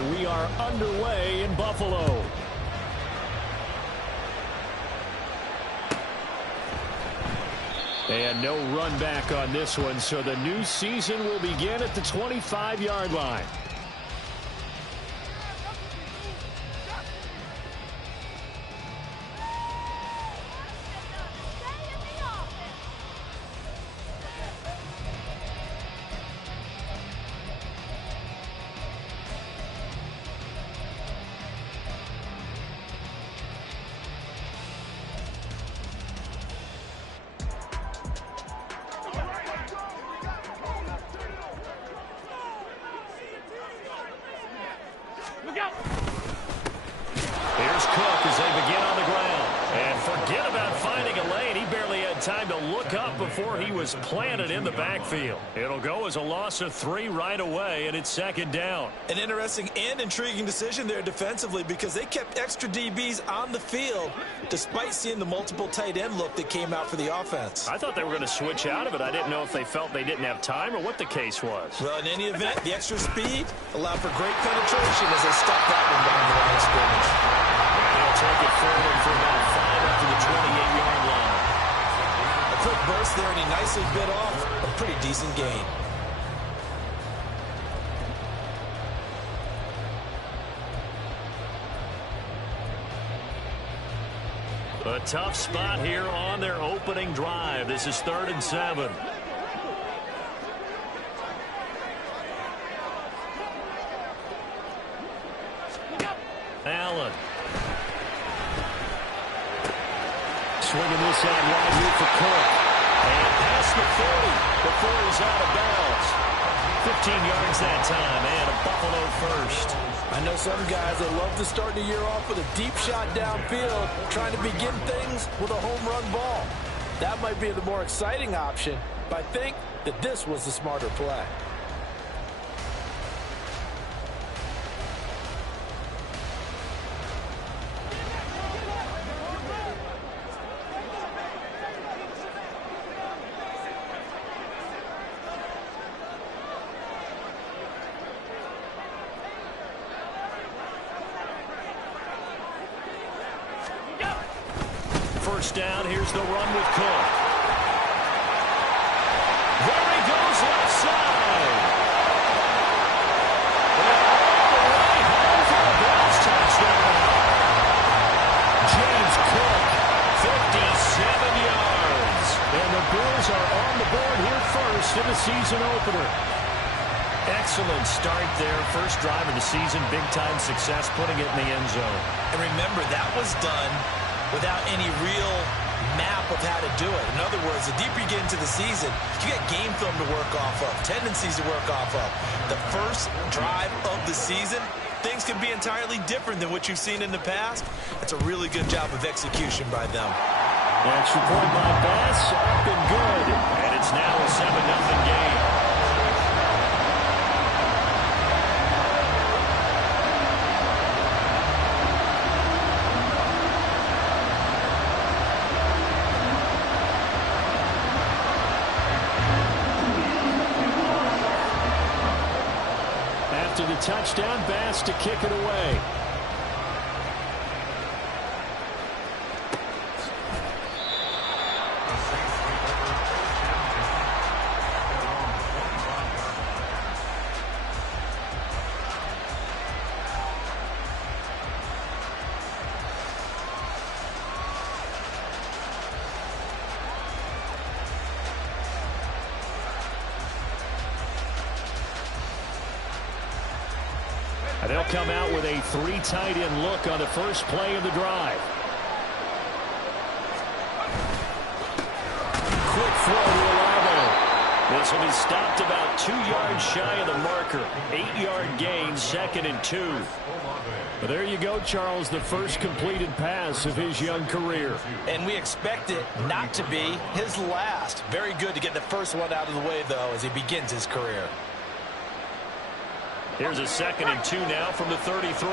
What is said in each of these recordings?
And we are underway in Buffalo. And no run back on this one, so the new season will begin at the 25-yard line. Here's Cook as they begin on the ground. And forget about finding a lane. He barely had time to look up before he was planted in the backfield. It'll go as a loss of 3 right away, and it's second down. An interesting and intriguing decision there defensively because they kept extra DBs on the field despite seeing the multiple tight end look that came out for the offense. I thought they were going to switch out of it. I didn't know if they felt they didn't have time or what the case was. Well, in any event, the extra speed allowed for great penetration as they stuck that one down the line of scrimmage. And he'll take it forward for about 5 up to the 28-yard line. A quick burst there, and he nicely bit off a pretty decent gain. A tough spot here on their opening drive. This is 3rd and 7. Allen. Swinging this out wide here for Cook. And past the 40 before he's out of bounds. 15 yards that time, and a Buffalo first. I know some guys that love to start the year off with a deep shot downfield, trying to begin things with a home run ball. That might be the more exciting option, but I think that this was the smarter play. First down, here's the run with Cook. There he goes left side. And all the way home for a Bills touchdown. James Cook, 57 yards. And the Bills are on the board here first in the season opener. Excellent start there. First drive of the season, big-time success, putting it in the end zone. And remember, that was done without any real map of how to do it. In other words, the deeper you get into the season, you got game film to work off of, tendencies to work off of. The first drive of the season, things can be entirely different than what you've seen in the past. It's a really good job of execution by them. Extra point by Bass, up and good. And it's now a 7-0 game. After the touchdown, Bass to kick it away. They'll come out with a 3 tight end look on the first play of the drive. Quick throw to Olave. This will be stopped about 2 yards shy of the marker. 8-yard gain, 2nd and 2. Well, there you go, Charles, the first completed pass of his young career. And we expect it not to be his last. Very good to get the first one out of the way, though, as he begins his career. Here's a 2nd and 2 now from the 33.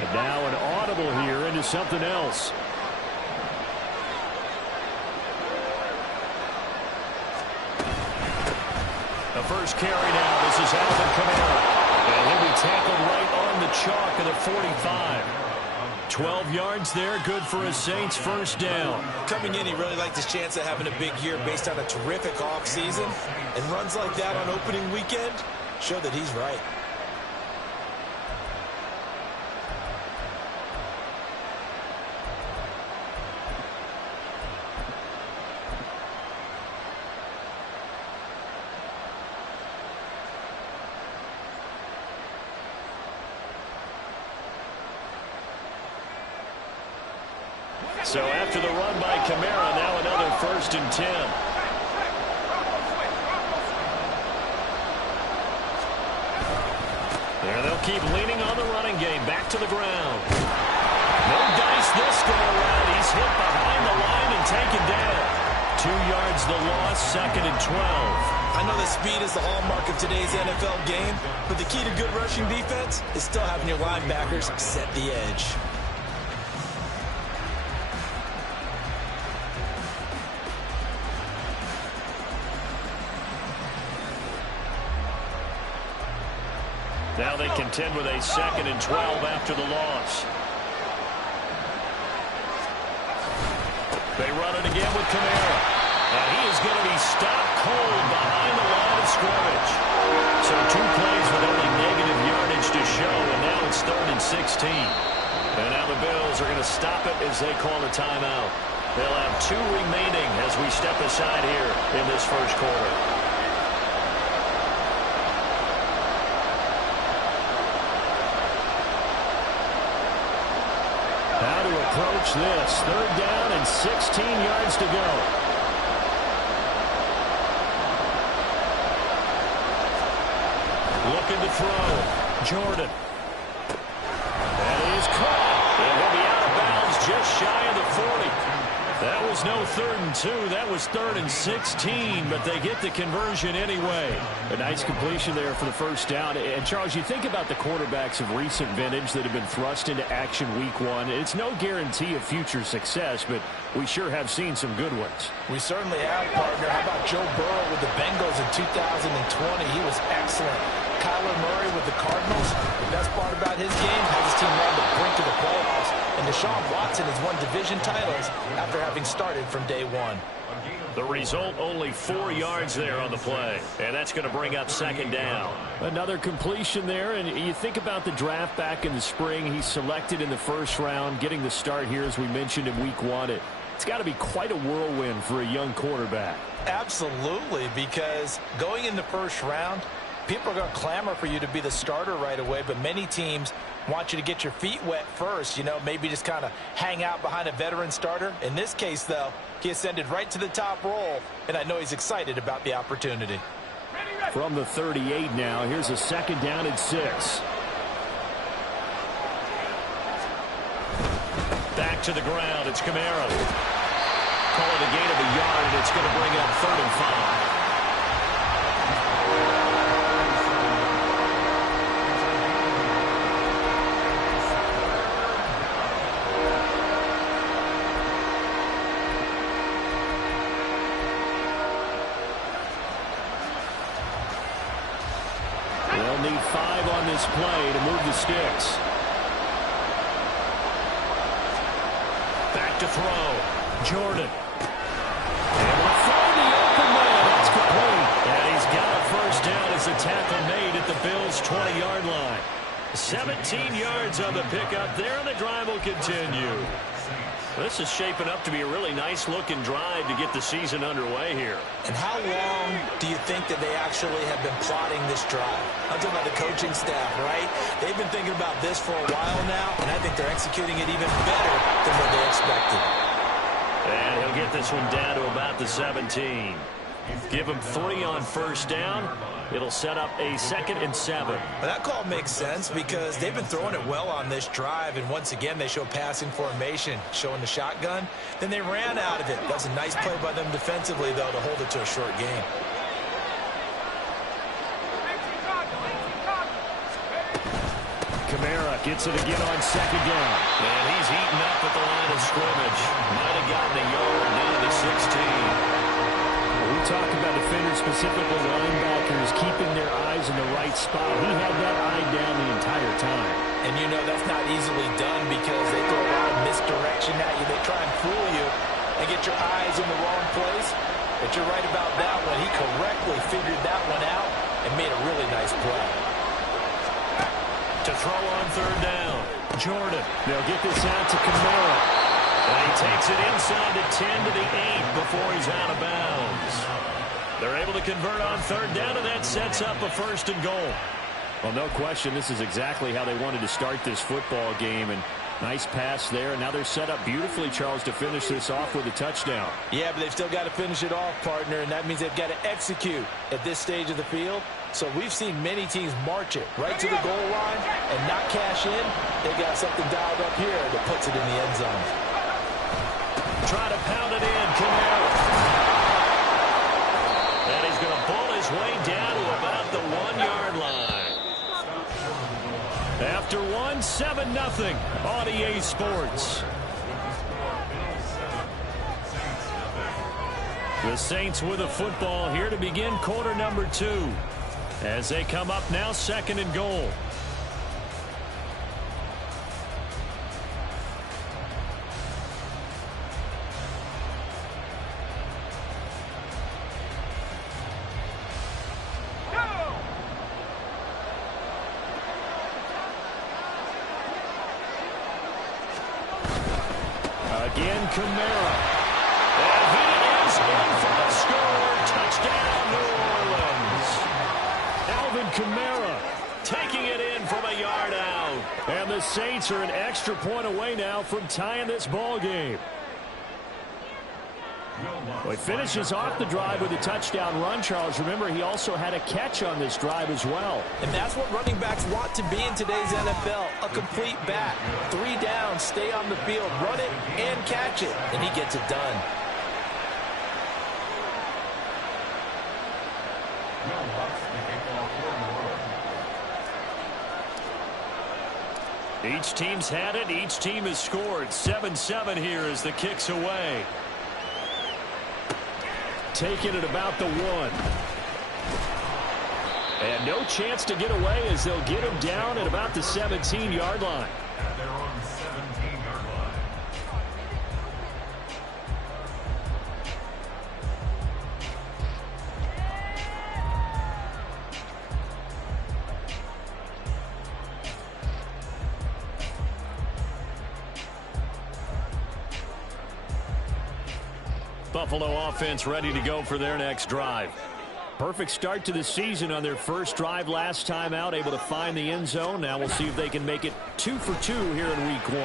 And now an audible here into something else. A first carry now. This is Alvin Kamara. And he'll be tackled right on the chalk of the 45. 12 yards there, good for a Saints first down. Coming in, he really liked his chance of having a big year based on a terrific offseason. And runs like that on opening weekend show that he's right. So after the run by Kamara, now another 1st and 10. There they'll keep leaning on the running game. Back to the ground. No dice this go around. He's hit behind the line and taken down. 2 yards the loss, 2nd and 12. I know that speed is the hallmark of today's NFL game, but the key to good rushing defense is still having your linebackers set the edge. Now they contend with a 2nd and 12 after the loss. They run it again with Kamara. And he is going to be stopped cold behind the line of scrimmage. So 2 plays with only negative yardage to show, and now it's 3rd and 16. And now the Bills are going to stop it as they call a timeout. They'll have 2 remaining as we step aside here in this first quarter. How to approach this. 3rd down and 16 yards to go. Looking to throw. Jordan. And he is caught. And he'll be out of bounds just shy of the 40. That was no 3rd and 2. That was 3rd and 16, but they get the conversion anyway. A nice completion there for the first down. And, Charles, you think about the quarterbacks of recent vintage that have been thrust into action week 1. It's no guarantee of future success, but we sure have seen some good ones. We certainly have, partner. How about Joe Burrow with the Bengals in 2020? He was excellent. Kyler Murray with the Cardinals. The best part about his game has his team on the brink of the playoffs. And Deshaun Watson has won division titles after having started from day 1. The result, only 4 yards there on the play. And that's going to bring up 2nd down. Another completion there. And you think about the draft back in the spring. He's selected in the 1st round, getting the start here, as we mentioned, in week 1. It's got to be quite a whirlwind for a young quarterback. Absolutely, because going in the 1st round, people are going to clamor for you to be the starter right away, but many teams want you to get your feet wet first, maybe just kind of hang out behind a veteran starter. In this case, though, he ascended right to the top roll, and I know he's excited about the opportunity. From the 38 now, here's a 2nd down and 6. Back to the ground, it's Kamara. Call it a gain of a yard, and it's going to bring up 3rd and 5. They'll need 5 on this play to move the sticks. Back to throw. Jordan. Able to find the open man. That's complete. And he's got a 1st down as the tackle made at the Bills' 20-yard line. 17 yards on the pickup there, and the drive will continue. This is shaping up to be a really nice-looking drive to get the season underway here. And how long do you think that they actually have been plotting this drive? I'm talking about the coaching staff, right? They've been thinking about this for a while now, and I think they're executing it even better than what they expected. And he'll get this one down to about the 17. Give him 3 on 1st down. It'll set up a 2nd and 7. Well, that call makes sense because they've been throwing it well on this drive, and once again they show passing formation, showing the shotgun. Then they ran out of it. That's a nice play by them defensively, though, to hold it to a short game. Kamara gets it again on 2nd down. And he's eaten up at the line of scrimmage. Might have gotten a yard down to 16. We talk about defenders, specifically linebackers, keeping their eyes in the right spot. He had that eye down the entire time. And you know that's not easily done because they throw a lot of misdirection at you. They try and fool you and get your eyes in the wrong place. But you're right about that one. He correctly figured that one out and made a really nice play. To throw on third down, Jordan. They'll get this out to Kamara. And he takes it inside the 10 to the 8 before he's out of bounds. They're able to convert on third down, and that sets up a first and goal. Well, no question, this is exactly how they wanted to start this football game. And nice pass there. And now they're set up beautifully, Charles, to finish this off with a touchdown. Yeah, but they've still got to finish it off, partner, and that means they've got to execute at this stage of the field. So we've seen many teams march it right to the goal line and not cash in. They've got something dialed up here that puts it in the end zone. Try to pound it in, Kamara. And he's going to pull his way down to about the 1-yard line. After 7-0 on EA Sports. The Saints with a football here to begin quarter number 2. As they come up now, second and goal. Again, Kamara. And he is in for the score. Touchdown, New Orleans. Alvin Kamara taking it in from a yard out. And the Saints are an extra point away now from tying this ball game. Well, he finishes off the drive with a touchdown run, Charles. Remember, he also had a catch on this drive as well. And that's what running backs want to be in today's NFL, a complete back. 3 downs, stay on the field, run it, and catch it. And he gets it done. Each team's had it. Each team has scored. 7-7 here as the kick's away. Taking it about the 1. And no chance to get away as they'll get him down at about the 17-yard line. They're on the 17-yard line. Buffalo offense ready to go for their next drive. Perfect start to the season on their first drive last time out, able to find the end zone. Now we'll see if they can make it 2 for 2 here in week 1. He's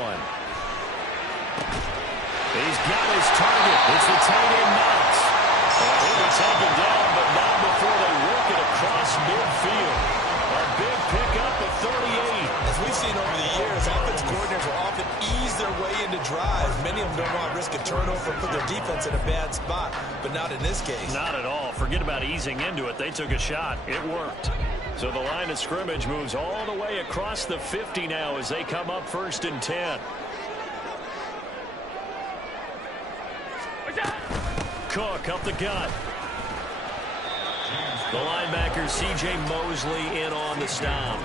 got his target. It's the tight end Knox. He'll be taken down, but not before they work it across midfield. A big pickup of 38. As we've seen over the years, offense coordinators will often ease their way into drives. Many of them don't want to risk a turnover and put their defense in a bad spot, but not in this case. Not at all. Forget about easing into it. They took a shot. It worked. So the line of scrimmage moves all the way across the 50 now as they come up 1st and 10. Cook up the gut. The linebacker C.J. Mosley in on the stop.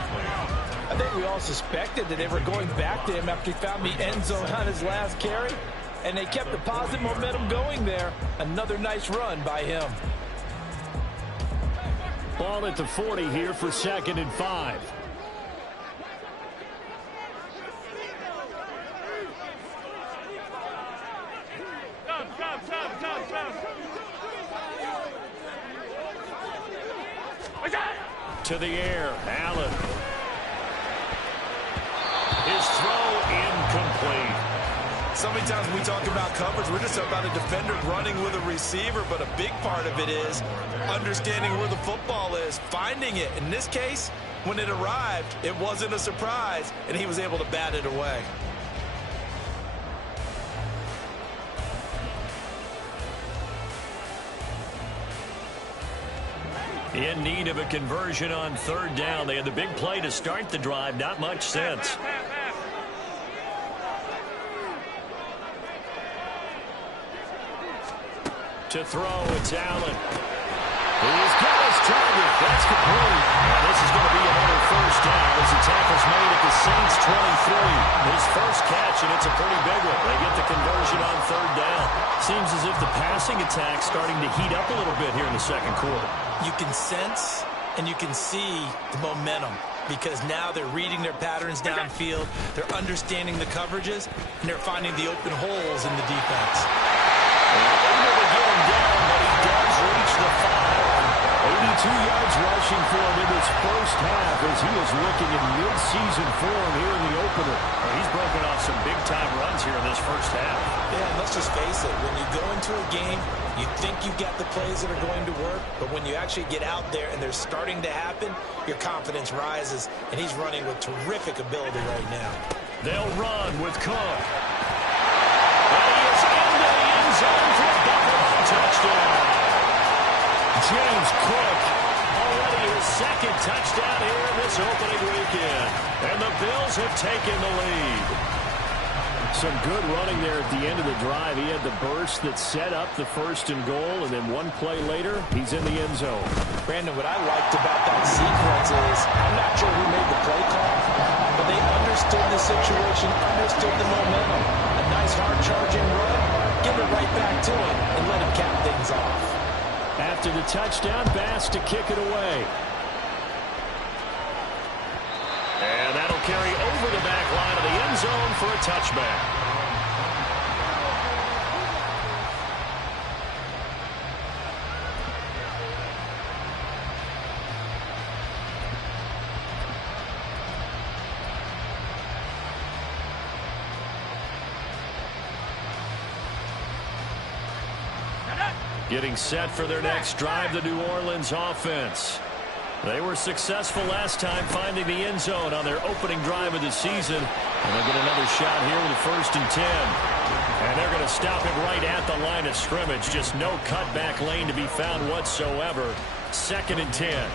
I think we all suspected that they were going back to him after he found the end zone on his last carry, and they kept the positive momentum going there. Another nice run by him. Ball at the 40 here for 2nd and 5. To the air, Allen. His throw incomplete. So many times when we talk about coverage, we're just about a defender running with a receiver, but a big part of it is understanding where the football is, finding it. In this case, when it arrived, it wasn't a surprise, and he was able to bat it away. In need of a conversion on 3rd down. They had the big play to start the drive. Not much sense. To throw, it's Allen. He's got his target. That's complete. And this is going to be another first down as the tackle's made at the Saints 23. His first catch, and it's a pretty big one. They get the conversion on third down. Seems as if the passing attack's starting to heat up a little bit here in the second quarter. You can sense and you can see the momentum because now they're reading their patterns downfield, they're understanding the coverages, and they're finding the open holes in the defense. Able to get him down, but he does reach the 5. 82 yards rushing for him in this first half as he is looking in mid-season form here in the opener. He's broken off some big-time runs here in this first half. Yeah, and let's just face it. When you go into a game, you think you've got the plays that are going to work, but when you actually get out there and they're starting to happen, your confidence rises, and he's running with terrific ability right now. They'll run with Cook. And he is into the end zone for a Buffalo touchdown. James Cook, already his second touchdown here in this opening weekend. And the Bills have taken the lead. Some good running there at the end of the drive. He had the burst that set up the first and goal, and then one play later, he's in the end zone. Brandon, what I liked about that sequence is, I'm not sure who made the play call, but they understood the situation, understood the momentum. A nice hard-charging run, give it right back to him, and let him cap things off. After the touchdown, Bass to kick it away. And that'll carry over the back line of the end zone for a touchback. Getting set for their next drive, the New Orleans offense. They were successful last time finding the end zone on their opening drive of the season. And they'll get another shot here with a 1st and 10. And they're going to stop it right at the line of scrimmage. Just no cutback lane to be found whatsoever. 2nd and 10.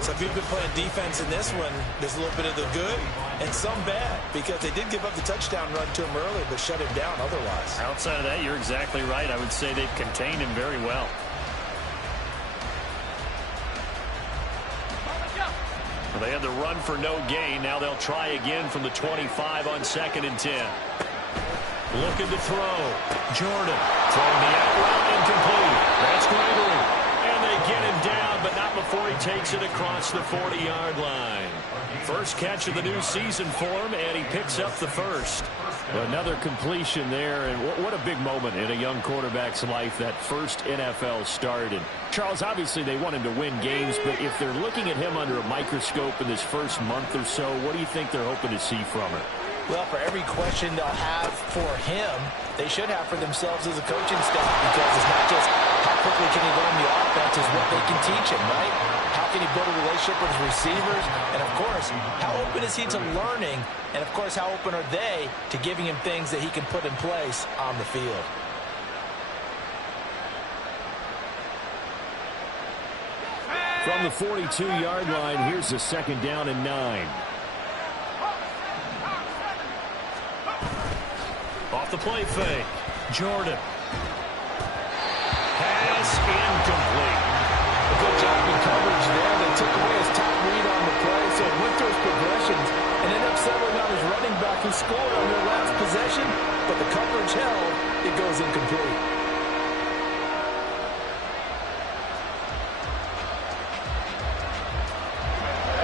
So if you've been playing defense in this one, there's a little bit of the good and some bad because they did give up the touchdown run to him earlier but shut him down otherwise. Outside of that, you're exactly right. I would say they've contained him very well. They had the run for no gain. Now they'll try again from the 25 on 2nd and 10. Looking to throw. Jordan throwing the out route incomplete. That's Gregory. And they get him down, but not before he takes it across the 40-yard line. First catch of the new season for him, and he picks up the first. Another completion there, and what a big moment in a young quarterback's life, that first NFL start. And Charles, obviously they want him to win games, but if they're looking at him under a microscope in this first month or so, what do you think they're hoping to see from him? Well, for every question they'll have for him, they should have for themselves as a coaching staff, because it's not just how quickly can he learn the offense, it's what they can teach him, right? How can he build a relationship with his receivers? And, of course, how open is he to learning? And, of course, how open are they to giving him things that he can put in place on the field? From the 42-yard line, here's the 2nd down and 9. Off the play fake. Jordan. Pass incomplete. A good job in coverage there. They took away his top read on the play, so it went through his progressions and ended up settling on his running back who scored on their last possession, but the coverage held. It goes incomplete.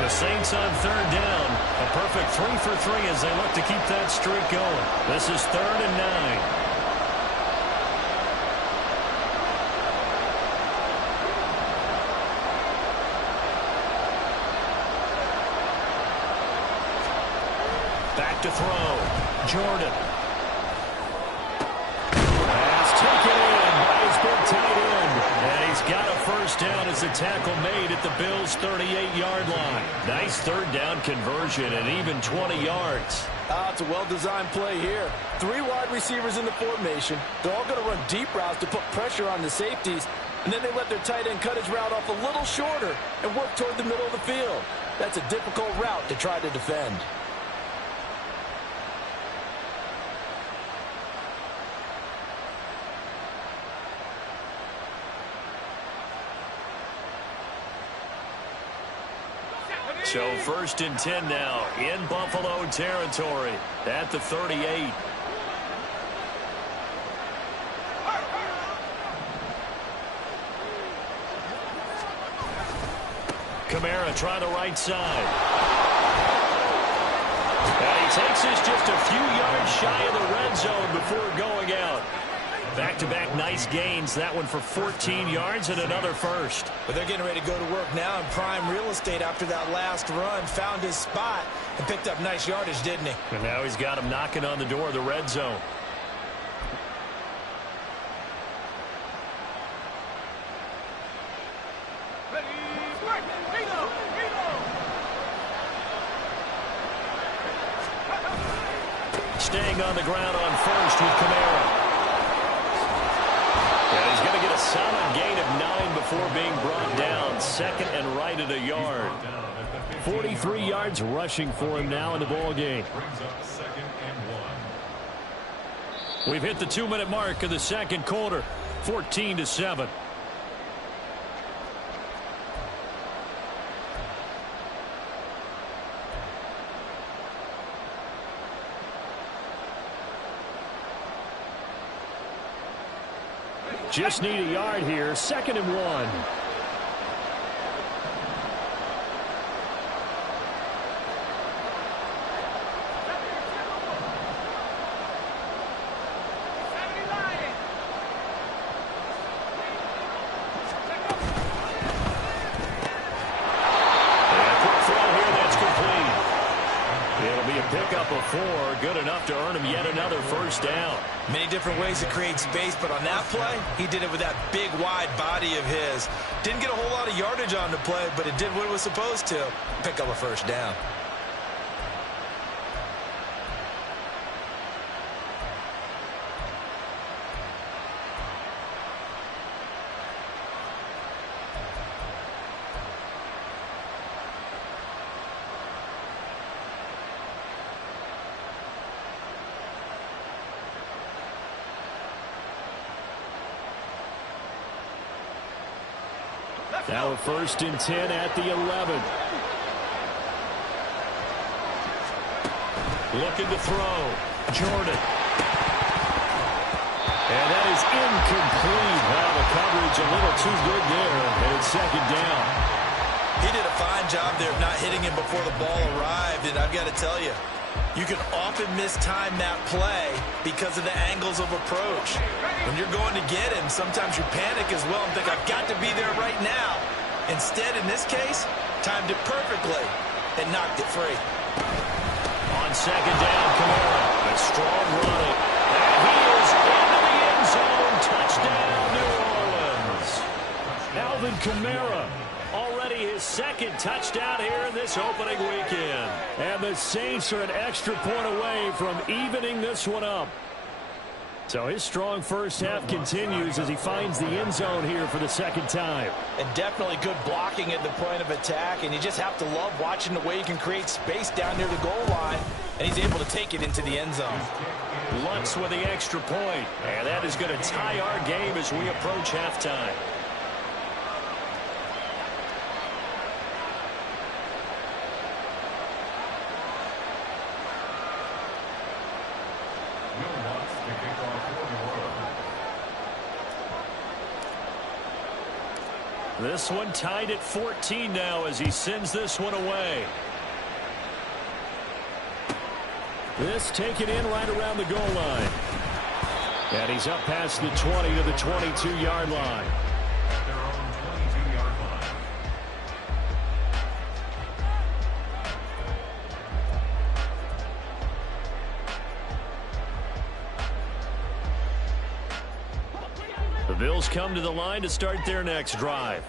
The Saints on 3rd down. A perfect 3 for 3 as they look to keep that streak going. This is 3rd and 9. Back to throw. Jordan. Pass taken in by his big tight end. And he's got a first down as the tackle made at the Bills' 38-yard line. Nice 3rd down conversion and even 20 yards. It's a well-designed play here. 3 wide receivers in the formation. They're all going to run deep routes to put pressure on the safeties. And then they let their tight end cut his route off a little shorter and work toward the middle of the field. That's a difficult route to try to defend. So 1st and 10 now in Buffalo territory at the 38. Kamara trying the right side. And he takes us just a few yards shy of the red zone before going out. Back-to-back nice gains. That one for 14 yards and another first. But they're getting ready to go to work now in prime real estate after that last run. Found his spot and picked up nice yardage, didn't he? And now he's got him knocking on the door of the red zone. Staying on the ground on first with Kamara. And he's going to get a solid gain of 9 before being brought down. 2nd and right at a yard. 43 yards rushing for him now in the ball game. We've hit the 2-minute mark of the second quarter. 14-7. Just need a yard here. 2nd and 1. Pickup of 4, good enough to earn him yet another first down. Many different ways to create space, but on that play, he did it with that big, wide body of his. Didn't get a whole lot of yardage on the play, but it did what it was supposed to. Pick up a first down. Now a 1st and 10 at the 11. Looking to throw. Jordan. And that is incomplete. Well, the coverage a little too good there, and it's 2nd down. He did a fine job there of not hitting him before the ball arrived, and I've got to tell you, you can often mistime that play because of the angles of approach. When you're going to get him, sometimes you panic as well and think, I've got to be there right now. Instead, in this case, timed it perfectly and knocked it free. On 2nd down, Kamara. A strong run. And he is into the end zone. Touchdown, New Orleans. Alvin Kamara. Already his 2nd touchdown here in this opening weekend. And the Saints are an extra point away from evening this one up. So his strong first half continues as he finds the end zone here for the 2nd time. And definitely good blocking at the point of attack. And you just have to love watching the way you can create space down near the goal line. And he's able to take it into the end zone. Lutz with the extra point. And that is going to tie our game as we approach halftime. This one tied at 14 now as he sends this one away. This taken in right around the goal line. And he's up past the 20 to the 22-yard line. At their own 22-yard line. The Bills come to the line to start their next drive.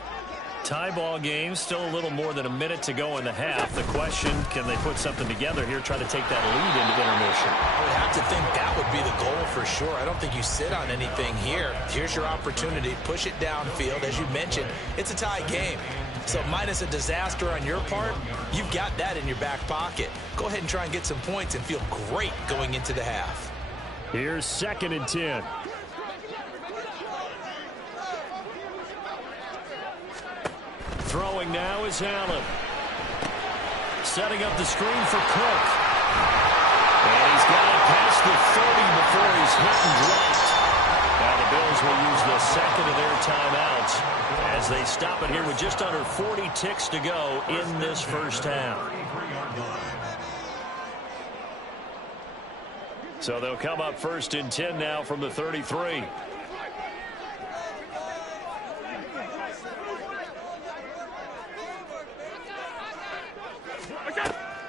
Tie ball game, still a little more than a minute to go in the half. The question, can they put something together here, try to take that lead into intermission? I would have to think that would be the goal for sure. I don't think you sit on anything here. Here's your opportunity. Push it downfield. As you mentioned, it's a tie game. So minus a disaster on your part, you've got that in your back pocket. Go ahead and try and get some points and feel great going into the half. Here's 2nd and 10. Throwing now is Allen. setting up the screen for Cook. And he's got it past the 30 before he's hit and dropped. Now the Bills will use the second of their timeouts as they stop it here with just under 40 ticks to go in this first half. So they'll come up 1st and 10 now from the 33.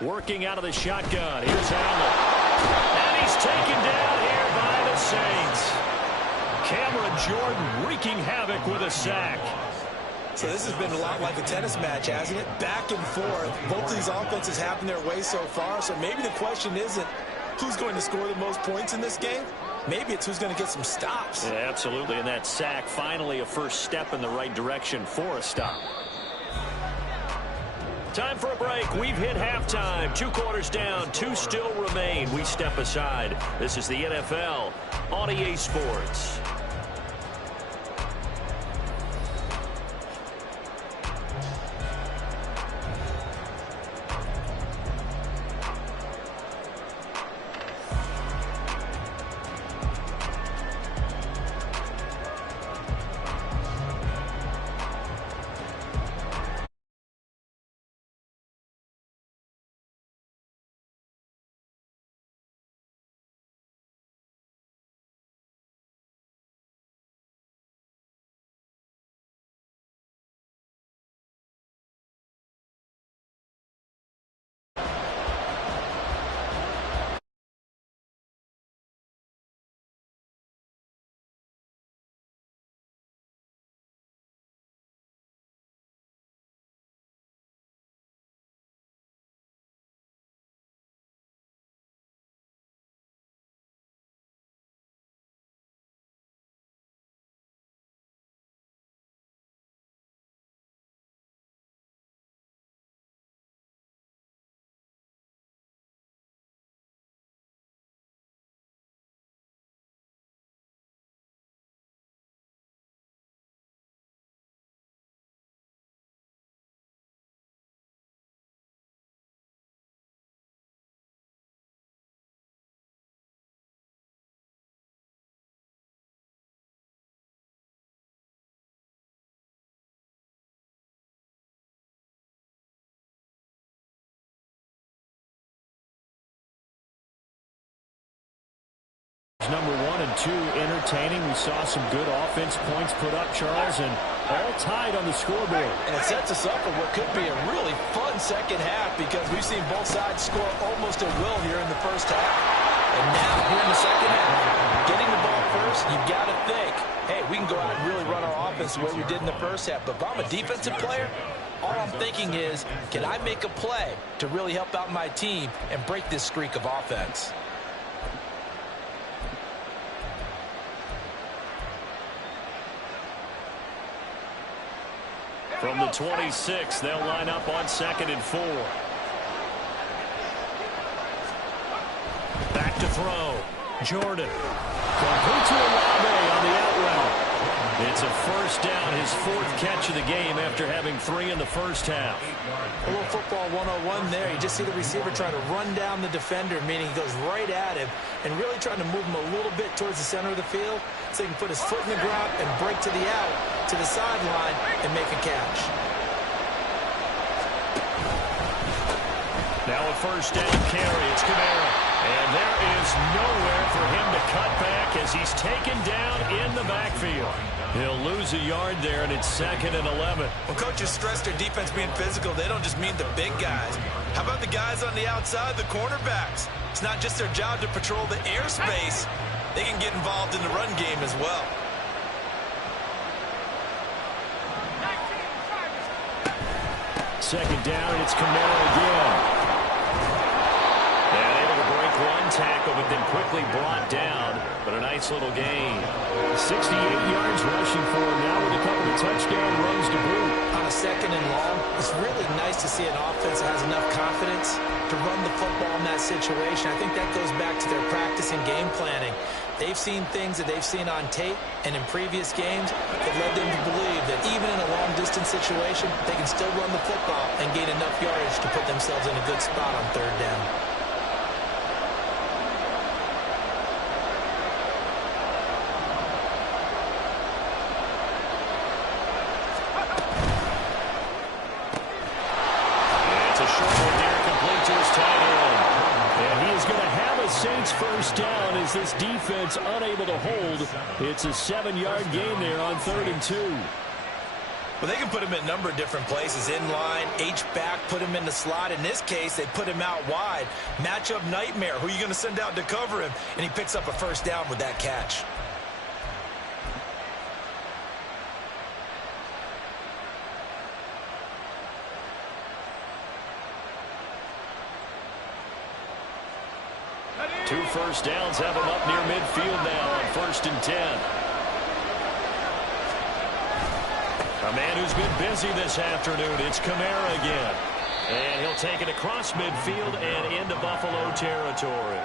Working out of the shotgun. Here's Allen. And he's taken down here by the Saints. Cameron Jordan wreaking havoc with a sack. So this has been a lot like a tennis match, hasn't it? Back and forth. Both of these offenses happen their way so far. So maybe the question isn't who's going to score the most points in this game. Maybe it's who's going to get some stops. Yeah, absolutely. And that sack, finally a first step in the right direction for a stop. Time for a break. We've hit halftime. 2 quarters down. 2 still remain. We step aside. This is the NFL on EA Sports. Number 1 and 2 entertaining. We saw some good offense points put up, Charles, and all tied on the scoreboard. And it sets us up for what could be a really fun second half because we've seen both sides score almost at will here in the first half. And now here in the second half, getting the ball first, you've got to think, hey, we can go out and really run our offense the way we did in the first half. But if I'm a defensive player, all I'm thinking is, can I make a play to really help out my team and break this streak of offense? From the 26, they'll line up on 2nd and 4. Back to throw. Jordan. Complete to Olave on the out route. It's a first down, his 4th catch of the game after having 3 in the first half. A little football 101 there. You just see the receiver trying to run down the defender, meaning he goes right at him and really trying to move him a little bit towards the center of the field so he can put his foot in the ground and break to the out, to the sideline, and make a catch. Now a first down carry. It's Kamara. And there is nowhere for him to cut back as he's taken down in the backfield. He'll lose a yard there, and it's 2nd and 11. When coaches stress their defense being physical, they don't just mean the big guys. How about the guys on the outside, the cornerbacks? It's not just their job to patrol the airspace. They can get involved in the run game as well. Second down, it's Kamara again. And able to break one tackle, but then quickly brought down. But a nice little gain. 68 yards rushing for him now with a couple of touchdown runs to boot. On a 2nd and long, it's really nice to see an offense that has enough confidence to run the football in that situation. I think that goes back to their practice and game planning. They've seen things that they've seen on tape and in previous games that led them to believe that even in a long-distance situation, they can still run the football and gain enough yardage to put themselves in a good spot on 3rd down. Saints first down as this defense unable to hold. It's a 7-yard gain there on 3rd and 2. Well, they can put him in a number of different places. In line, H-back, put him in the slot. In this case, they put him out wide. Matchup nightmare. Who are you going to send out to cover him? And he picks up a first down with that catch. Two first downs have him up near midfield now on 1st and 10. A man who's been busy this afternoon. It's Kamara again. And he'll take it across midfield and into Buffalo territory.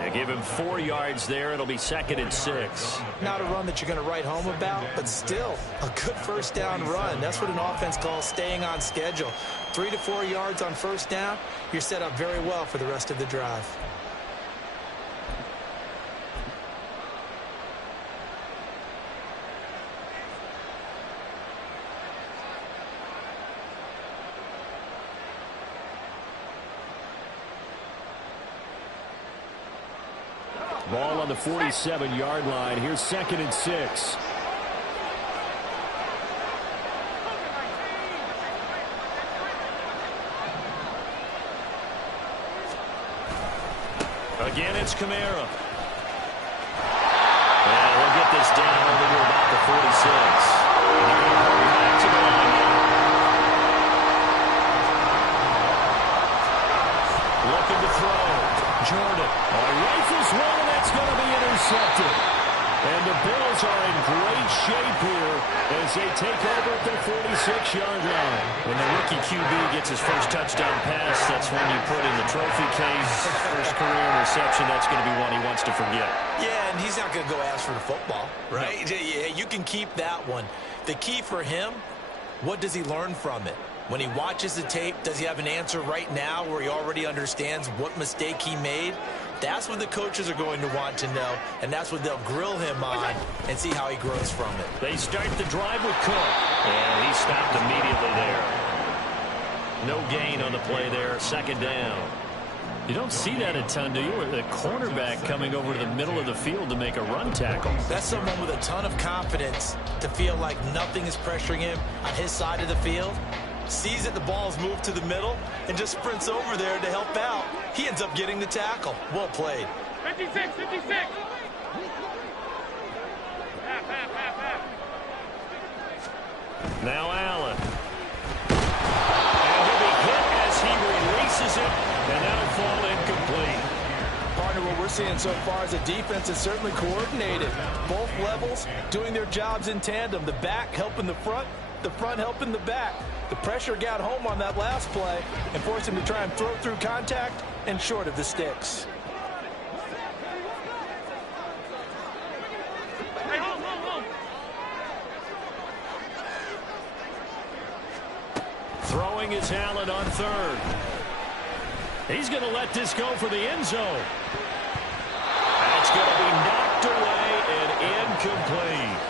And give him 4 yards there. It'll be 2nd and 6. Not a run that you're going to write home about, but still a good first down run. That's what an offense calls staying on schedule. 3 to 4 yards on first down. You're set up very well for the rest of the drive. Ball on the 47-yard line. Here's 2nd and 6. Again, it's Kamara. And we'll get this down over to about the 46. And they're going to hurry back to the line now. Looking to throw. Jordan rifles one, and that's going to be intercepted. And the Bills are in great shape here as they take over at their 46-yard line. When the rookie QB gets his first touchdown pass, that's when you put in the trophy case. First career reception, that's going to be one he wants to forget. Yeah, and he's not going to go ask for the football, right? No. Yeah, you can keep that one. The key for him, what does he learn from it? When he watches the tape, does he have an answer right now where he already understands what mistake he made? That's what the coaches are going to want to know, and that's what they'll grill him on and see how he grows from it. They start the drive with Cook, and he stopped immediately there. No gain on the play there, 2nd down. You don't see that a ton, do you? With a cornerback coming over to the middle of the field to make a run tackle. That's someone with a ton of confidence to feel like nothing is pressuring him on his side of the field. Sees that the ball's moved to the middle and just sprints over there to help out. He ends up getting the tackle. Well played. 56, 56. Now Allen. And he'll be hit as he releases it, and that'll fall incomplete. Partner, what we're seeing so far is the defense is certainly coordinated. Both levels doing their jobs in tandem. The back helping the front helping the back. The pressure got home on that last play and forced him to try and throw through contact and short of the sticks. Throwing is Allen on 3rd. He's going to let this go for the end zone. That's going to be knocked away and incomplete.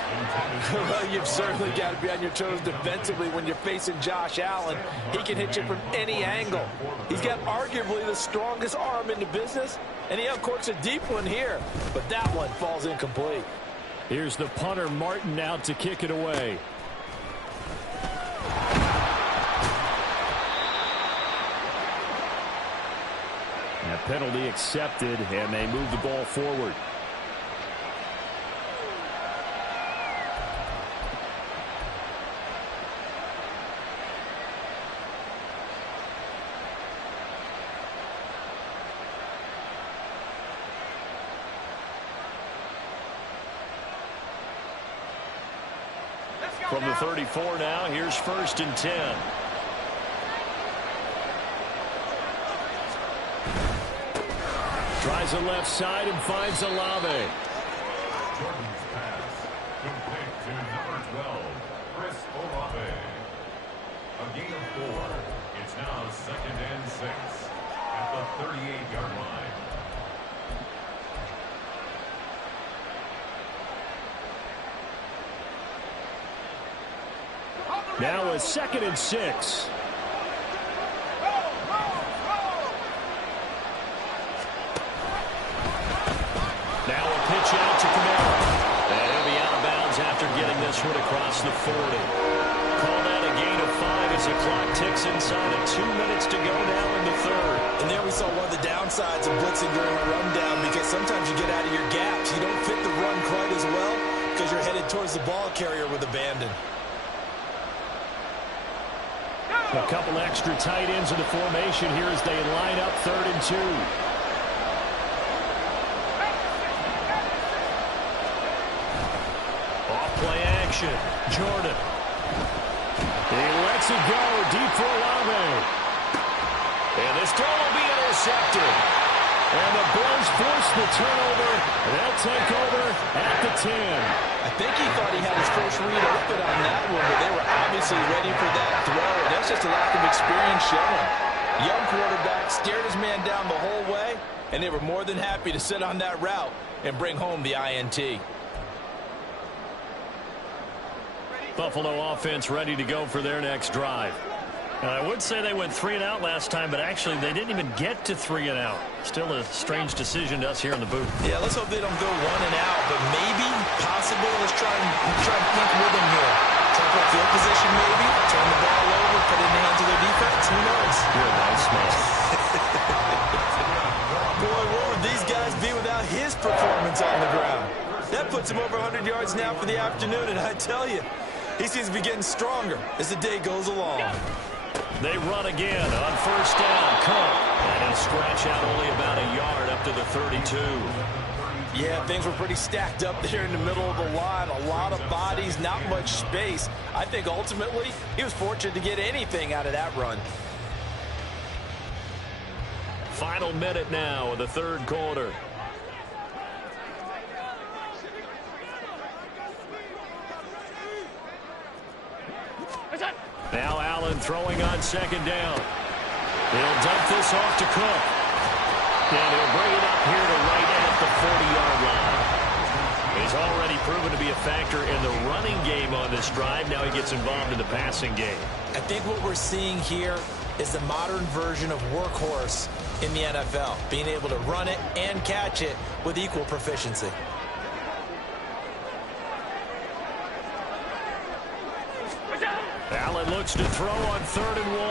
Well, you've certainly got to be on your toes defensively when you're facing Josh Allen. He can hit you from any angle. He's got arguably the strongest arm in the business, and he uncorks a deep one here. But that one falls incomplete. Here's the punter, Martin, out to kick it away. That penalty accepted, and they move the ball forward. From the 34 now, here's 1st and 10. Tries the left side and finds Olave. Jordan's pass. Complete to number 12, Chris Olave. A gain of 4. It's now 2nd and 6 at the 38-yard line. Now a 2nd and 6. Now a pitch out to Kamara. And he'll be out of bounds after getting this one across the 40. Call that a gain of 5 as the clock ticks inside of 2 minutes to go now in the 3rd. And there we saw one of the downsides of blitzing during a rundown, because sometimes you get out of your gaps. You don't fit the run quite as well because you're headed towards the ball carrier with abandon. A couple extra tight ends in the formation here as they line up 3rd and 2. Off play action. Jordan. He lets it go deep for Olave. And this throw will be intercepted. And the Bills force the turnover. They'll take over at the 10. I think he thought he had his first read open on that one, but they were obviously ready for that throw. That's just a lack of experience showing. Young quarterback stared his man down the whole way, and they were more than happy to sit on that route and bring home the INT. Buffalo offense ready to go for their next drive. I would say they went 3 and out last time, but actually they didn't even get to 3 and out. Still a strange decision to us here in the booth. Yeah, let's hope they don't go 1 and out, but maybe, possibly, let's try and think with them here. Try to put field position maybe, turn the ball over, put it in the hands of their defense. Who knows? You're a nice man. Boy, what would these guys be without his performance on the ground? That puts him over 100 yards now for the afternoon, and I tell you, he seems to be getting stronger as the day goes along. They run again on 1st down. Cook. And he'll scratch out only about a yard up to the 32. Yeah, things were pretty stacked up there in the middle of the line. A lot of bodies, not much space. I think ultimately he was fortunate to get anything out of that run. Final minute now of the 3rd quarter. Now Allen throwing on 2nd down. He'll dump this off to Cook. And he'll bring it up here to right at the 40-yard line. He's already proven to be a factor in the running game on this drive. Now he gets involved in the passing game. I think what we're seeing here is the modern version of workhorse in the NFL, being able to run it and catch it with equal proficiency. Allen looks to throw on 3rd and 1.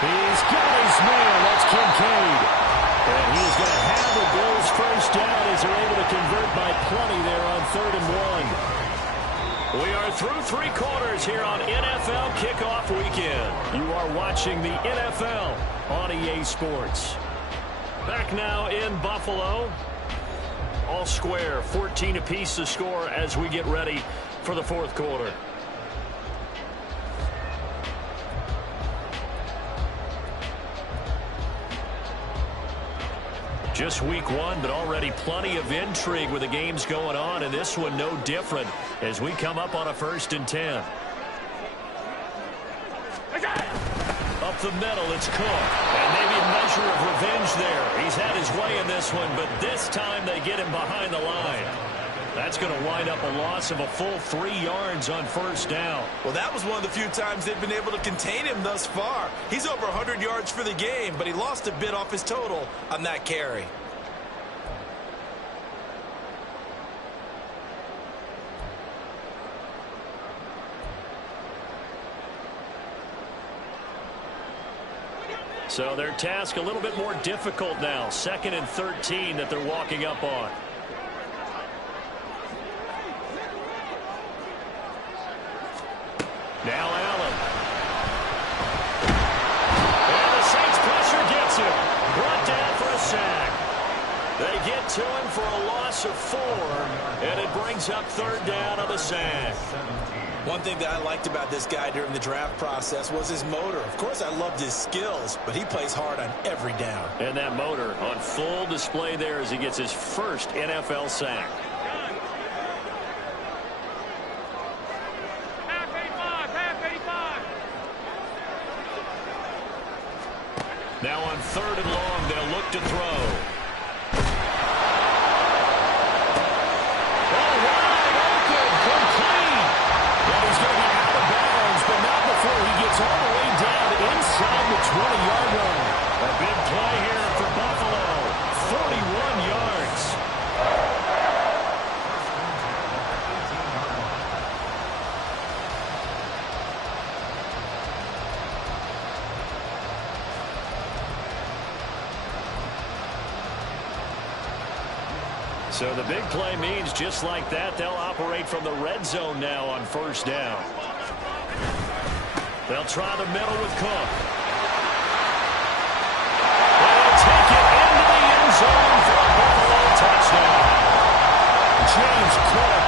He's got his man. That's Kincaid. And he's going to have the Bills first down as they're able to convert by plenty there on 3rd and 1. We are through 3 quarters here on NFL Kickoff Weekend. You are watching the NFL on EA Sports. Back now in Buffalo. All square, 14 apiece to score as we get ready for the 4th quarter. Just week 1, but already plenty of intrigue with the games going on, and this one no different as we come up on a 1st and 10. Up the middle, it's Cook. And maybe a measure of revenge there. He's had his way in this one, but this time they get him behind the line. That's going to wind up a loss of a full 3 yards on 1st down. Well, that was one of the few times they've been able to contain him thus far. He's over 100 yards for the game, but he lost a bit off his total on that carry. So their task a little bit more difficult now. 2nd and 13 that they're walking up on. Now Allen. And the Saints pressure gets him. Brought down for a sack. They get to him for a loss of 4, and it brings up third down on the sack. One thing that I liked about this guy during the draft process was his motor. Of course, I loved his skills, but he plays hard on every down. And that motor on full display there as he gets his first NFL sack. Now on 3rd and long, they'll look to throw. Oh, wide open, complete. And he's going to be out of bounds, but not before he gets all the way down inside the 20-yard line. A big play here for Buffalo. 41 yards. So the big play means just like that, they'll operate from the red zone now on 1st down. They'll try the middle with Cook. They'll take it into the end zone for a Buffalo touchdown. James Cook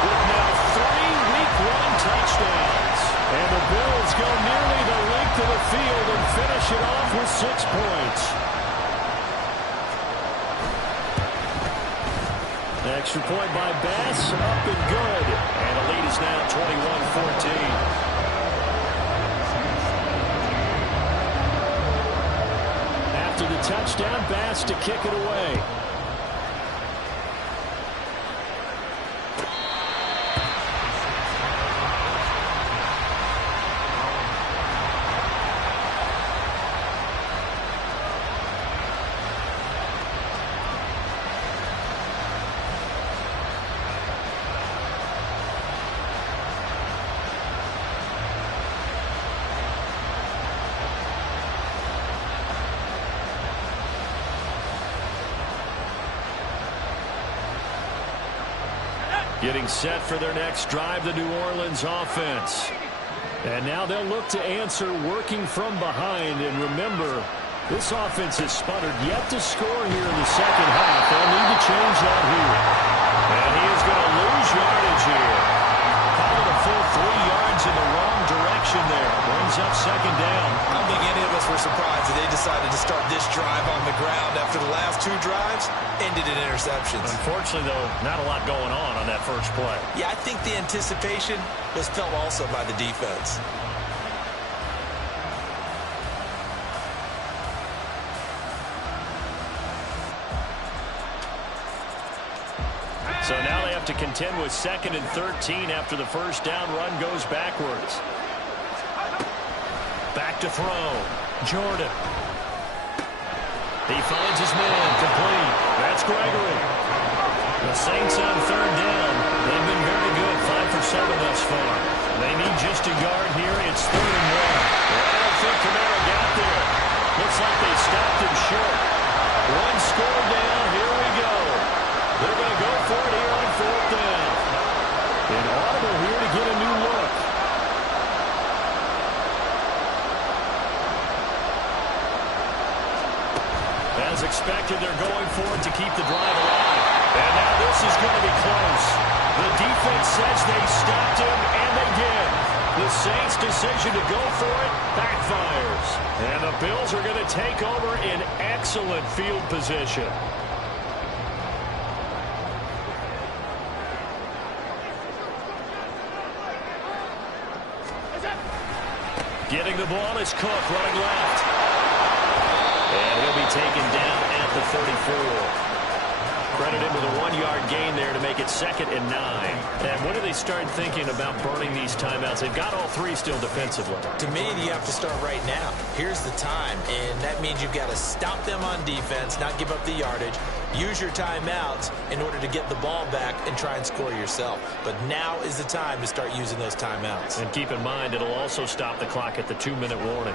with now 3 Week 1 touchdowns. And the Bills go nearly the length of the field and finish it off with 6 points. Extra point by Bass, up and good. And the lead is now 21-14. After the touchdown, Bass to kick it away. Getting set for their next drive, the New Orleans offense. And now they'll look to answer working from behind. And remember, this offense has sputtered yet to score here in the second half. They'll need to change that here. And he is going to lose yardage here. Call it a full 3 yards in the wrong direction there. Brings up 2nd down. I don't think any of us were surprised that they decided to start this drive on the ground after the last 2 drives ended in interceptions. Unfortunately, though, not a lot going on that first play. Yeah, I think the anticipation was felt also by the defense. So now they have to contend with 2nd and 13 after the first down run goes backwards. Back to throw. Jordan. He finds his man, complete. That's Gregory. The Saints on 3rd down. They've been very good, 5 for 7 thus far. They need just a yard here. It's 3rd and 1. I don't think Kamara got there. Looks like they stopped him short. 1 score down. Here we go. They're going to go for it here on 4th down. An audible here to get a new look. As expected, they're going for it to keep the drive alive. And now this is going to be close. The defense says they stopped him, and they did. The Saints' decision to go for it backfires. And the Bills are going to take over in excellent field position. Getting the ball is Cook running left. And he'll be taken down at the 34. Credit him with a 1-yard gain there to make it 2nd and 9. And when do they start thinking about burning these timeouts? They've got all 3 still defensively. To me, you have to start right now. Here's the time, and that means you've got to stop them on defense, not give up the yardage, use your timeouts in order to get the ball back and try and score yourself. But now is the time to start using those timeouts. And keep in mind, it'll also stop the clock at the 2-minute warning.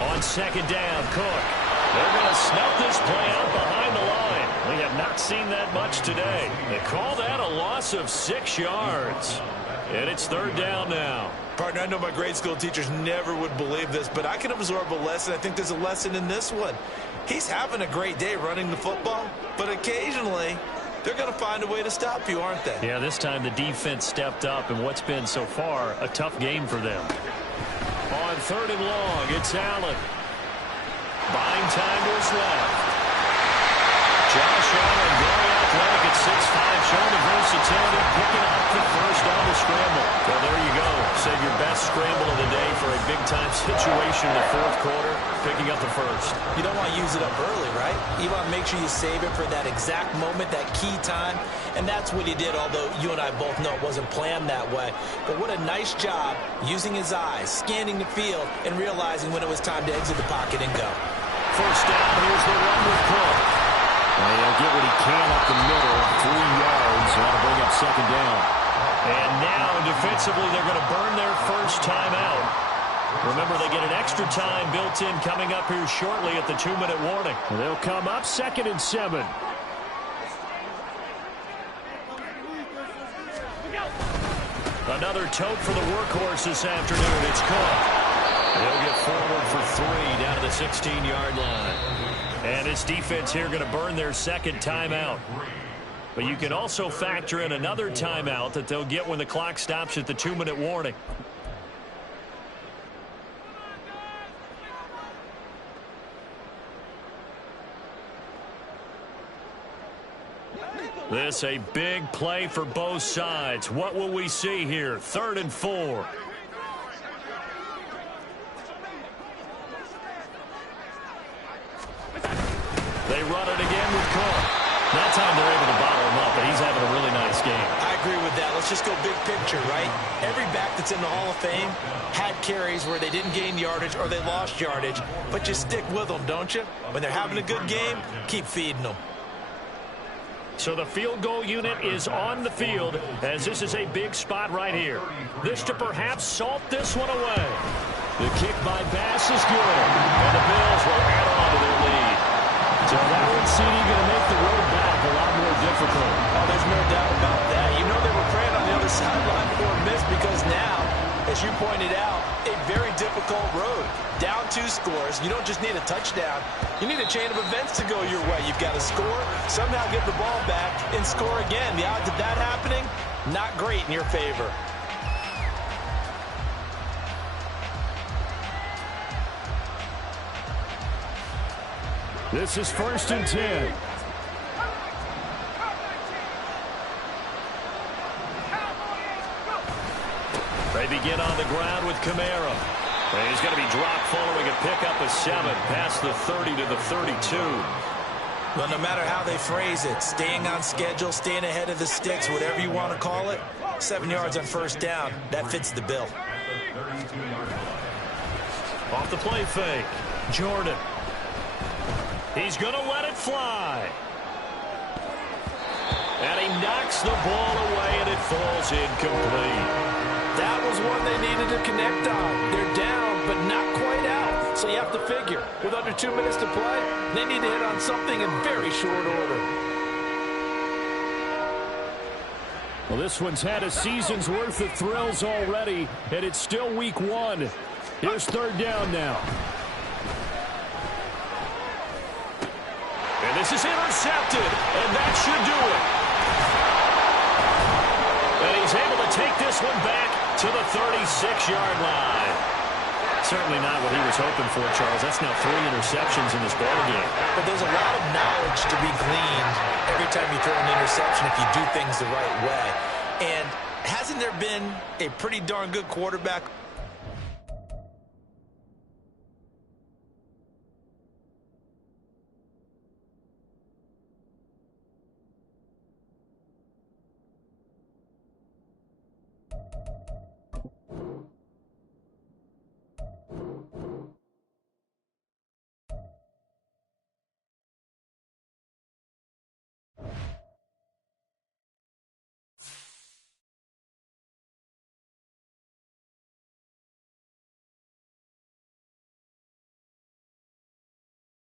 On 2nd down, Cook. They're going to snuff this play out behind the line. We have not seen that much today. They call that a loss of 6 yards. And it's third down now. Partner, I know my grade school teachers never would believe this, but I can absorb a lesson. I think there's a lesson in this one. He's having a great day running the football, but occasionally they're going to find a way to stop you, aren't they? Yeah, this time the defense stepped up in what's been so far a tough game for them. On third and long, it's Allen. Buying time to his left. Josh Allen, very athletic at 6'5", showing the versatility, picking up the first on the scramble. Well, there you go. Save your best scramble of the day for a big-time situation in the fourth quarter, picking up the first. You don't want to use it up early, right? You want to make sure you save it for that exact moment, that key time, and that's what he did, although you and I both know it wasn't planned that way. But what a nice job using his eyes, scanning the field, and realizing when it was time to exit the pocket and go. First down, here's the run with Cook. And he'll get what he can up the middle, 3 yards. That'll bring up second down. And now, defensively, they're going to burn their first timeout. Remember, they get an extra time built in coming up here shortly at the 2-minute warning. They'll come up 2nd and 7. Another tote for the workhorse this afternoon. It's Cook. He'll get forward for 3 down to the 16-yard line. And this defense here going to burn their second timeout. But you can also factor in another timeout that they'll get when the clock stops at the 2-minute warning. This a big play for both sides. What will we see here? 3rd and 4. They run it again with Cook. That time they're able to bottle him up, but he's having a really nice game. I agree with that. Let's just go big picture, right? Every back that's in the Hall of Fame had carries where they didn't gain yardage or they lost yardage, but you stick with them, don't you? When they're having a good game, keep feeding them. So the field goal unit is on the field as this is a big spot right here. This to perhaps salt this one away. The kick by Bass is good, and the Bills will add on to their lead. So that one, CD, going to make the road back a lot more difficult. Oh, there's no doubt about that. You know they were praying on the other sideline for a miss because now, as you pointed out, a very difficult road. Down 2 scores. You don't just need a touchdown. You need a chain of events to go your way. You've got to score, somehow get the ball back, and score again. The odds of that happening, not great in your favor. This is 1st and 10. They begin on the ground with Kamara. And he's going to be dropped following a pickup of 7 past the 30 to the 32. Well, no matter how they phrase it, staying on schedule, staying ahead of the sticks, whatever you want to call it, 7 yards on first down, that fits the bill. Off the play fake, Jordan. He's going to let it fly. And he knocks the ball away, and it falls incomplete. That was one they needed to connect on. They're down, but not quite out. So you have to figure, with under 2 minutes to play, they need to hit on something in very short order. Well, this one's had a season's worth of thrills already, and it's still week 1. Here's 3rd down now. And this is intercepted, and that should do it. And he's able to take this one back to the 36-yard line. Certainly not what he was hoping for, Charles. That's now 3 interceptions in this ballgame. But there's a lot of knowledge to be gleaned every time you throw an interception if you do things the right way. And hasn't there been a pretty darn good quarterback